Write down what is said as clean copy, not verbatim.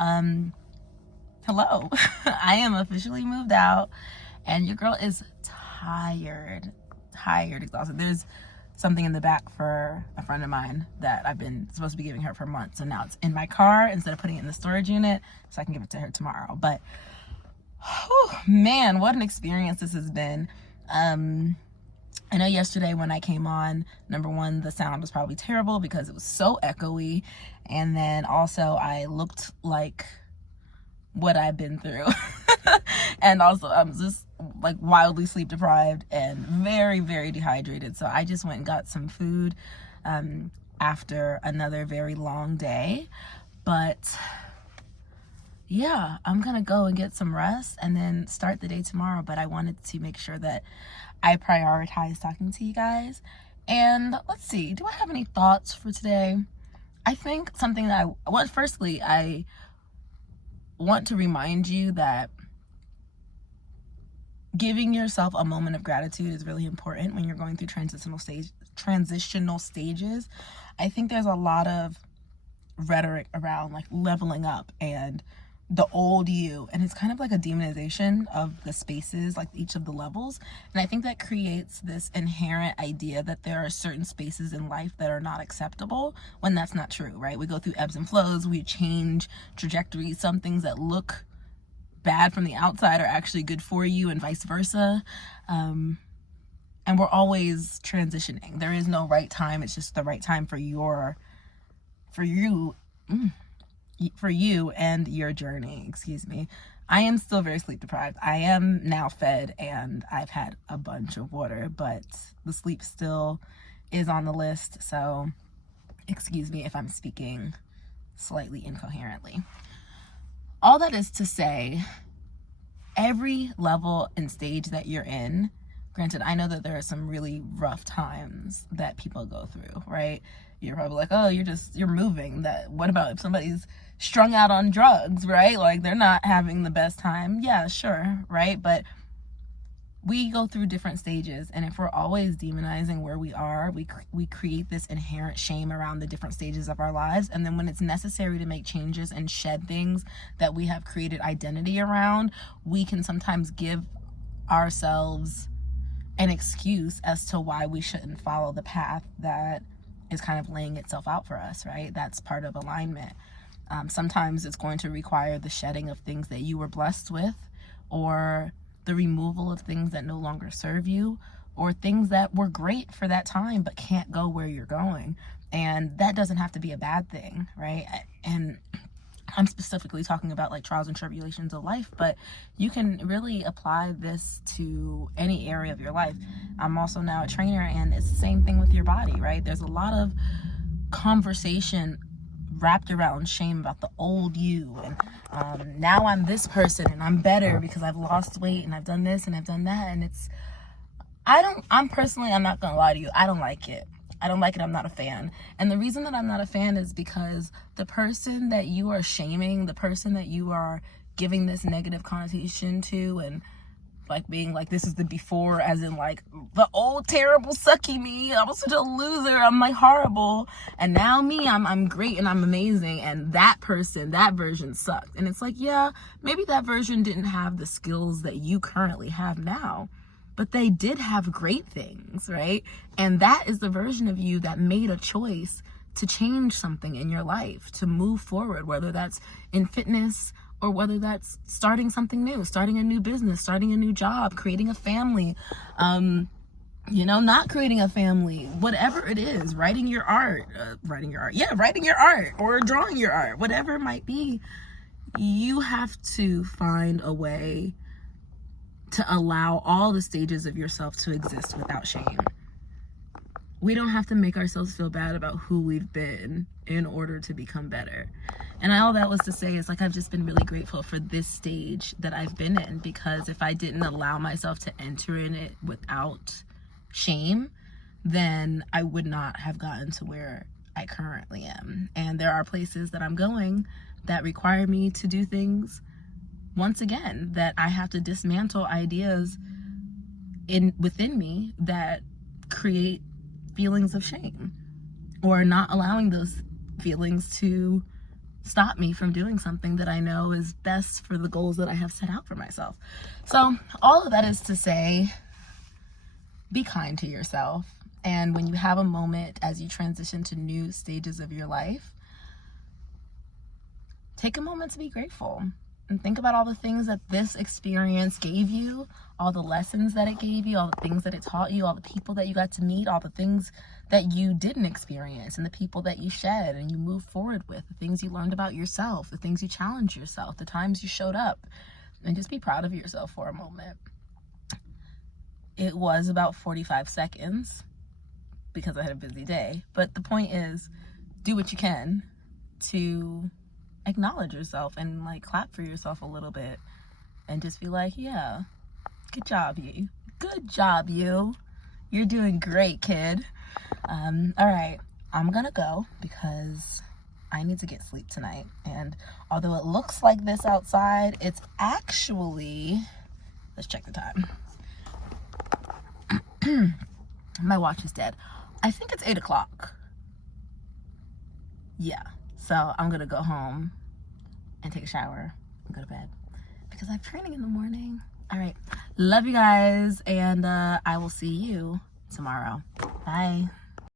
Hello. I am officially moved out, and your girl is tired, exhausted. There's something in the back for a friend of mine that I've been supposed to be giving her for months, and now it's in my car instead of putting it in the storage unit so I can give it to her tomorrow. But whew, man, what an experience this has been. I know yesterday when I came on, number one, the sound was probably terrible because it was so echoey, and then also I looked like what I've been through. And also I'm just like wildly sleep deprived and very, very dehydrated. So I just went and got some food after another very long day. But yeah, I'm gonna go and get some rest and then start the day tomorrow. But I wanted to make sure that I prioritize talking to you guys. And let's see, do I have any thoughts for today? I think something that firstly, I want to remind you that giving yourself a moment of gratitude is really important when you're going through transitional stages. I think there's a lot of rhetoric around like leveling up and the old you, and it's kind of like a demonization of the spaces, like each of the levels. And I think that creates this inherent idea that there are certain spaces in life that are not acceptable, when that's not true, right? We go through ebbs and flows, we change trajectories. Some things that look bad from the outside are actually good for you, and vice versa. And we're always transitioning. There is no right time. It's just the right time for you and your journey. Excuse me. I am still very sleep deprived. I am now fed and I've had a bunch of water, but the sleep still is on the list. So excuse me if I'm speaking slightly incoherently. All that is to say, every level and stage that you're in, granted, I know that there are some really rough times that people go through, right? You're probably like, oh, you're moving. What about if somebody's strung out on drugs, right? Like they're not having the best time. Yeah, sure, right? But we go through different stages, and if we're always demonizing where we are, we create this inherent shame around the different stages of our lives. And then when it's necessary to make changes and shed things that we have created identity around, we can sometimes give ourselves an excuse as to why we shouldn't follow the path that is kind of laying itself out for us, right? That's part of alignment. Sometimes it's going to require the shedding of things that you were blessed with, or the removal of things that no longer serve you, or things that were great for that time but can't go where you're going. And that doesn't have to be a bad thing, right? And I'm specifically talking about like trials and tribulations of life, but you can really apply this to any area of your life. I'm also now a trainer, and it's the same thing with your body, right? There's a lot of conversation wrapped around shame about the old you, and now I'm this person and I'm better because I've lost weight and I've done this and I've done that. And I'm not gonna lie to you, I don't like it. I'm not a fan. And the reason that I'm not a fan is because the person that you are shaming, the person that you are giving this negative connotation to, and like being like, this is the before, as in like the old terrible sucky me, I was such a loser, I'm like horrible, and now me, I'm great and I'm amazing, and that version sucked. And it's like, yeah, maybe that version didn't have the skills that you currently have now, but they did have great things, right? And that is the version of you that made a choice to change something in your life, to move forward, whether that's in fitness, or whether that's starting something new, starting a new business, starting a new job, creating a family, not creating a family, whatever it is, writing your art, or drawing your art, whatever it might be. You have to find a way to allow all the stages of yourself to exist without shame. We don't have to make ourselves feel bad about who we've been in order to become better. And all that was to say is, like, I've just been really grateful for this stage that I've been in, because if I didn't allow myself to enter in it without shame, then I would not have gotten to where I currently am. And there are places that I'm going that require me to do things, once again, that I have to dismantle ideas within me that create feelings of shame, or not allowing those feelings to stop me from doing something that I know is best for the goals that I have set out for myself. So all of that is to say, be kind to yourself. And when you have a moment as you transition to new stages of your life, take a moment to be grateful and think about all the things that this experience gave you, all the lessons that it gave you, all the things that it taught you, all the people that you got to meet, all the things that you didn't experience, and the people that you shed and you moved forward with, the things you learned about yourself, the things you challenged yourself, the times you showed up, and just be proud of yourself for a moment. It was about 45 seconds because I had a busy day, but the point is, do what you can to acknowledge yourself and like clap for yourself a little bit and just be like, yeah, good job you, you're doing great, kid. All right, I'm gonna go because I need to get sleep tonight. And although it looks like this outside, it's actually, let's check the time. My watch is dead. I think it's 8 o'clock. Yeah, so I'm gonna go home and take a shower and go to bed because I have training in the morning. All right, love you guys, and I will see you tomorrow. Bye.